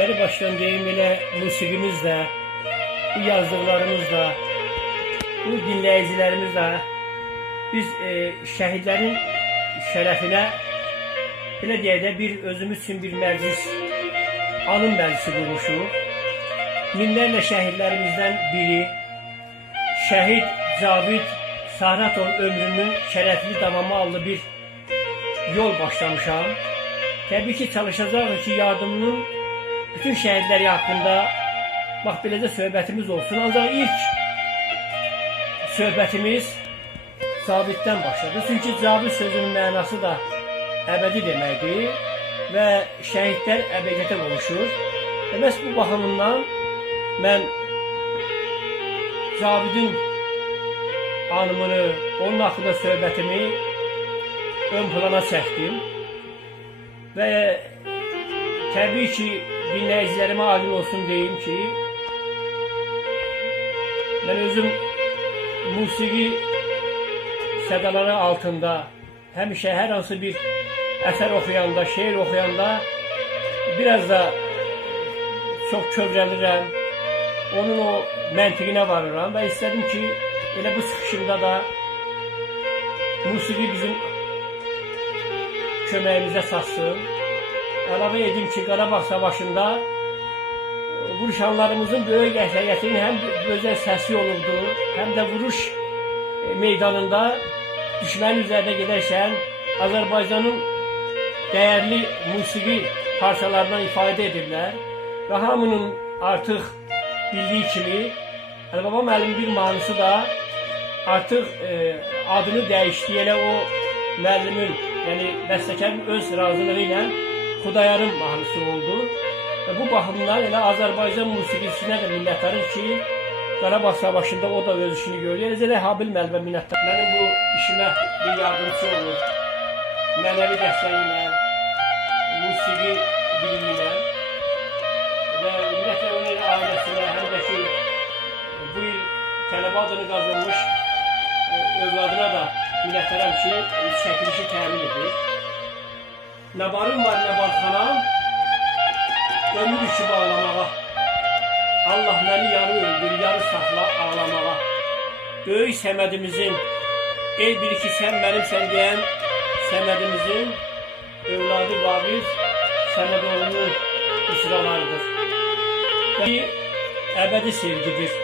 Beri baştan deyim elə musiqimiz də, bu yazdıqlarımız da, bu dinləyicilərimiz də biz e, şəhidlərin şərəfinə belə deyək də bir özümüz üçün bir məclis, anım məclisi qurmuşuq. Minlərlə şəhidlərimizdən biri şəhid Cavid Sahratov ömrünün şərəfli davamı adlı bir yol başlamışam. Təbii ki, çalışacağıq ki, yardımının bütün şəhidləri haqqında bax beləcə söhbətimiz olsun. Ancaq ilk söhbətimiz Caviddən başladı. Çünki Cavid sözünün mənası da əbədi deməkdir və şəhidlər əbədiyyətə qovuşur. Və məhz bu baxımından mən Cavidin anımını, onun haqqında söhbətimi ön plana çəkdim. Və təbii ki, dinləyicilərimə aydın olsun deyim ki, mən özüm musiqi sədaları altında həmişə hər hansı bir əsər oxuyanda, şeir oxuyanda biraz da çox kövrəlirəm. Onun o məntiqinə varıram və istədim ki, elə bu çıxışımda da musiqi bizim köməyimizə çatsın. Əlavə edim ki, Qarabağ savaşında vuruşanlarımızın böyük əksəriyyətinin həm gözəl səsi olurdu, həm də vuruş e, meydanında düşmənin üzərində gedərkən Azərbaycanın dəyərli musiqi parçalarından ifadə edirlər və hamının artıq bildiyi kimi Əli-Baba müəllim bir mahnısı da artıq e, adını dəyişdi. O müəllimin, yəni bəstəkarın öz razılığı ilə Xudayarın mahnısı oldu. Və bu baxımdan elə Azərbaycan musiqisinə də minnətdarıq ki, Qarabağ savaşında o da öz işini. Eləcə də Habil müəllimə minnəttar. Mənim bu işimə bir yardımcı olur. Mənəvi dəstəyi ilə, musiqi bilimi ilə və ümumiyyətlə onun ailəsinə, həm ki, bu il tələbə adını qazanmış e, övladına da minnətdaram ki, çəkilişi təmin edir. Nə barım var, nə bar xanam, ömür işi bağlamağa. Allah məni yarı öldür, yarı saxla ağlamağa. Böyük Səmədimizin, ey bil ki, sən mənimsən deyən Səmədimizin övladı Vabir Səmədoğlu'nun mısralarıdır. Ki, əbədi sevgidir.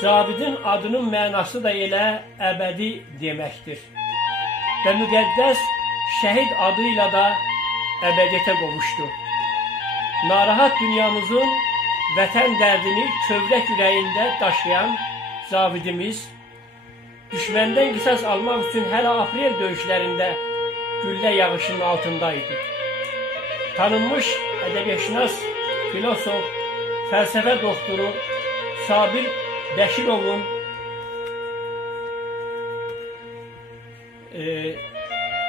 Zabidin adının mənası da elə əbədi deməkdir. Və müqəddəs şəhid adıyla da əbədiyyətə qovuşdu. Narahat dünyamızın vətən dərdini kövrək ürəyində daşıyan zavidimiz düşməndən qisas almaq üçün hələ aprel döyüşlərində güllə yağışının altındaydı. Tanınmış ədəbiyyatşünas, filosof, fəlsəfə doktoru Sabir Bəşirovun e,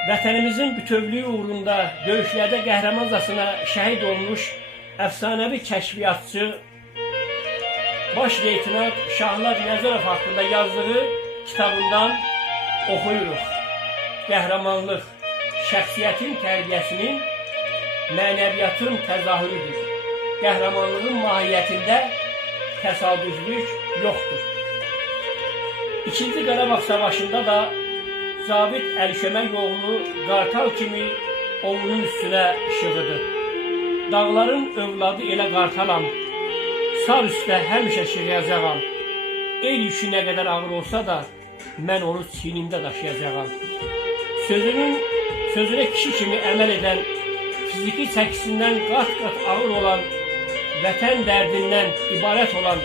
vətənimizin bütövlüyü uğrunda döyüşlərdə qəhrəmancasına şəhid olmuş əfsanəvi kəşfiyyatçı baş leytenant Şahlar Nəzərov haqqında yazdığı kitabından oxuyuruq. Qəhrəmanlıq şəxsiyyətin tərbiyəsinin mənəviyyatın təzahürüdür. Qəhrəmanlığın mahiyyətində təsadüflük yoxdur. İkinci Qarabağ savaşında da Zabit Əlköməyoğlu qartal kimi oğlunun üstünə işığıdı. Dağların övladı elə qartalam, sar üstə həmişə şığıyacağam. El yükü nə qədər ağır olsa da, mən onu çiynimdə daşıyacağam. Sözünün sözünə kişi kimi əməl edən, fiziki çəkisindən qat-qat ağır olan, vətən dərdindən ibarət olan,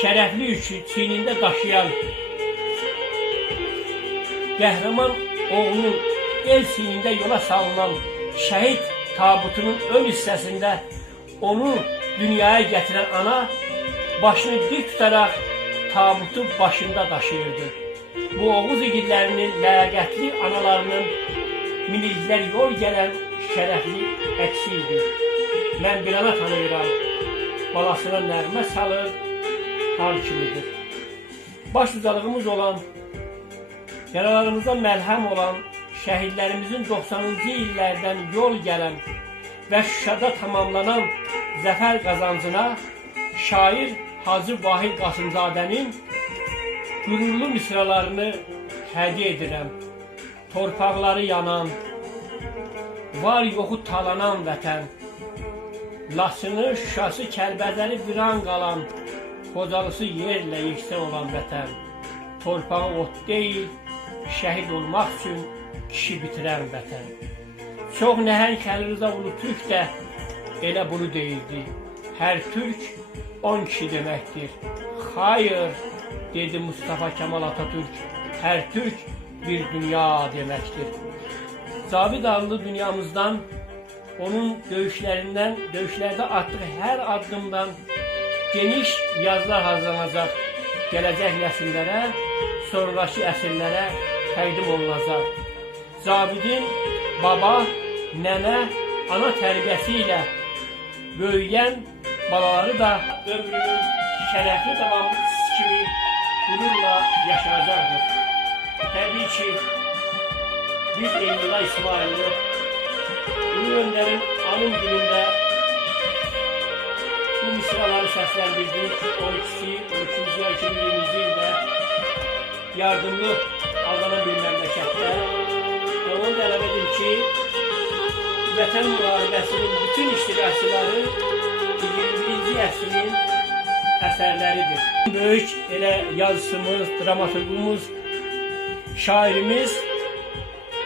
şərəfli yükü çiynində daşıyan, qəhrəman oğlunun el sinində yola salınan şəhid tabutunun ön hissəsində onu dünyaya gətirən ana başını dik tutaraq tabutu başında daşıyırdı. Bu Oğuz igidlərinin ləyaqətli analarının minilliklər yol gələn şərəfli əksi idi. Mən bir ana tanıyıram, balasına nəğmə salır, har kimidir. Baş ucalığımız olan Yaralarımıza məlhəm olan şəhidlərimizin 90-cı illərdən yol gələn və Şuşada tamamlanan zafer kazancına şair Hacı Vahid Qasımzadənin gururlu misralarını hədiyyə edirəm. Torpaqları yanan, var yoxu talanan vətən, Lasını, Şuşası, Kəlbədəli viran qalan, Xocalısı yerlə yeksən olan vətən. Torpağı ot deyil, şəhid olmaq üçün kişi bitirən vətən. Çox nəhəng Xəlilrıza Ulu Türk də elə bunu deyildi. Hər türk 10 kişi deməkdir. Hayır, dedi Mustafa Kemal Atatürk. Hər türk bir dünya deməkdir. Cavid adlı dünyamızdan onun dövüşlerinden, dövüşlerde attığı her adımdan geniş yazılar hazırlanacak. Gelecek nesillere, sonraki əsrlərə təqdim olunacaq. Zabidin baba, nənə, ana tərbiyəsi ilə böyüyən balaları da ömrünün şərəfli davamlısı kimi qürurla yaşayacaqdır. Təbii ki, biz Eylullah İsmail'i Ulu Önder'in anım gününde bu misraları seslendirdik. 12'si, 12. ay 2020 yılda yardımlı azanan bir memlekette. Ve onu da eləmədim ki, Vətən müharibəsinin bütün iştirakçıları 21-ci əsrin əsərləridir. Böyük elə yazıçımız, dramaturgumuz, şairimiz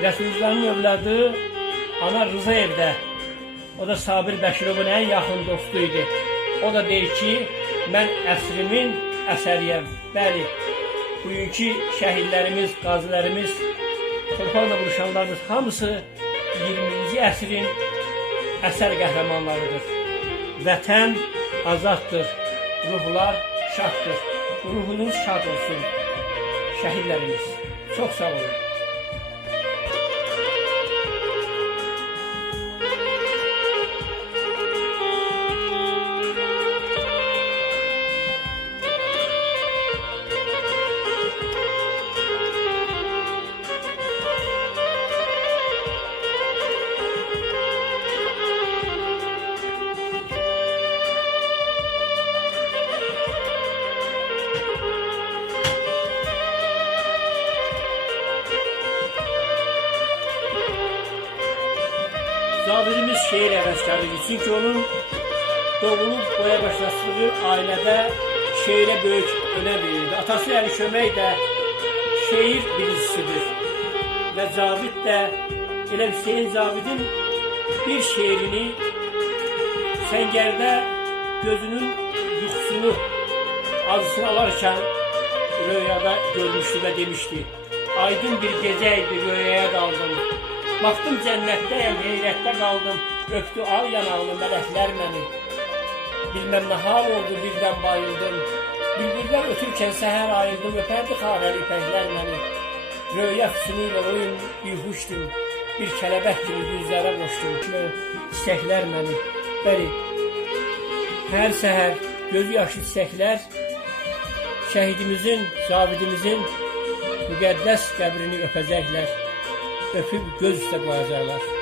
Rəsulullah övladı Ana Rızayevdə. O da Sabir Bəşirovun ən yaxın dostuydu. O da deyir ki, mən əsrimin əsəriyəm. Bəli, bugünkü şəhidlərimiz, qazilərimiz, torpaqla vuruşanlarımız hamısı 20-ci əsrin əsər qəhrəmanlarıdır. Vətən azaddır, ruhlar şaddır. Ruhunuz şad olsun şəhidlərimiz. Çox sağ olun. Şehir həvəskarıdır. Çünki onun doğulub boya başlasılığı ailədə şeirə böyük önəm verirdi. Atası Əli Kömək də şeir bilicisidir. Və Cavid də elə Hüseyin Cavidin bir şeirini səngərdə gözünün yuxusunu arzusunu alarkən rüyada görmüştü ve demişti. Aydın bir geceydi rüyaya daldım. Baktım cennetteyim, heyrette kaldım. Öptü al yanağını melekler beni. Bilmem ne hal oldu birden bayıldım. Bülbüller ötürken seher ayıldım, öperdi kahver ipekler beni. Rüya hüsnüyle oyun yuhuştum. Bir kelebek gibi yüzlere koştum. Çiçekler beni. Beri. Her seher göz yaşlı çiçekler şehidimizin, zabidimizin müqəddəs qəbrini öpəcəklər. Öpüb göz üstə qoyacaqlar.